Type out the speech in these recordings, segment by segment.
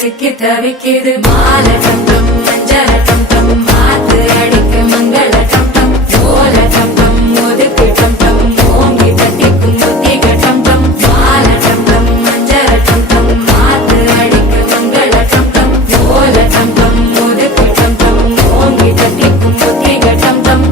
சிக்கி தவிக்குது மால டம் டம் மஞ்சள டம் டம் மாத்து அடிக்க மங்கள டம் டம் ஓல டம் டம் ஒதுக்கு டம் டம் ஓங்கி தட்டிக்கும் முத்திக டம் டம் மால டம் டம் மஞ்சள டம் டம் மாத்து அடிக்க மங்கள டம் டம் ஓல டம் டம் ஒதுக்கு டம் டம் ஓங்கி தட்டிக்கும் முத்திக டம் டம்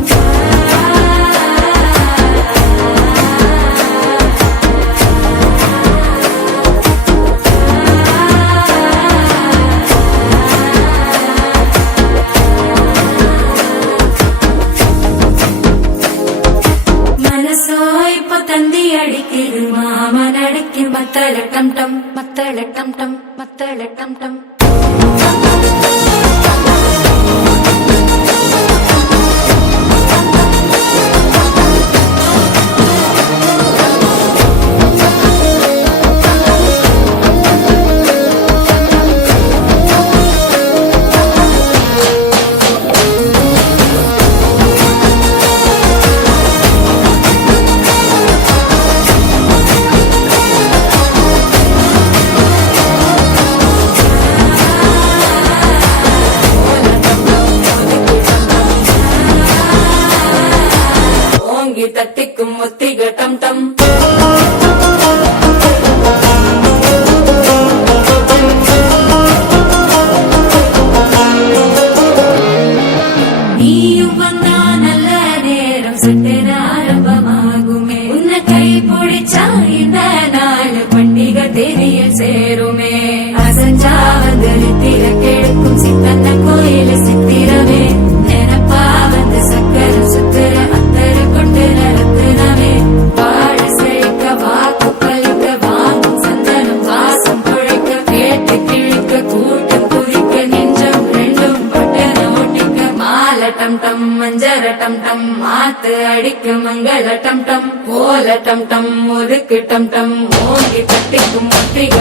தந்தி அடிக்குது மாமன் அடிக்கு மத்தள டம் டம் மத்தள டம் டம் மத்தள டம் டம் தட்டிக்கும் முத்திக டம் டம் நீயும் வந்தா நல்ல நேரம் சட்டென ஆரம்பமாகுமே உன்னை கை பிடிச்சா இந்த நாள் பண்டிகை தேதியில் சேருமே அசஞ்சா வந்து நித்திர கெடுக்கும் சித்தன்ன கோயில சித்திரமே நினப்பா வந்து சக்கரம் சுத்திர அத்தர கொண்டு நடத்துனவே வாழ செழிக்க வாக்கு பலிக்க வாங்கும் சந்தனம் வாசம் பொழைக்க கேட்டு கிழிக்க கூட்டம் குதிக்க நெஞ்சம் ரெண்டும் பட்டன ஒட்டிக்க மால டம் டம் மஞ்சர டம் டம் மாத்து அடிக்க மங்கள டம் டம் ஓல டம் டம் ஒதுக்கு டம் டம் ஓங்கி தட்டிக்கும் முத்திக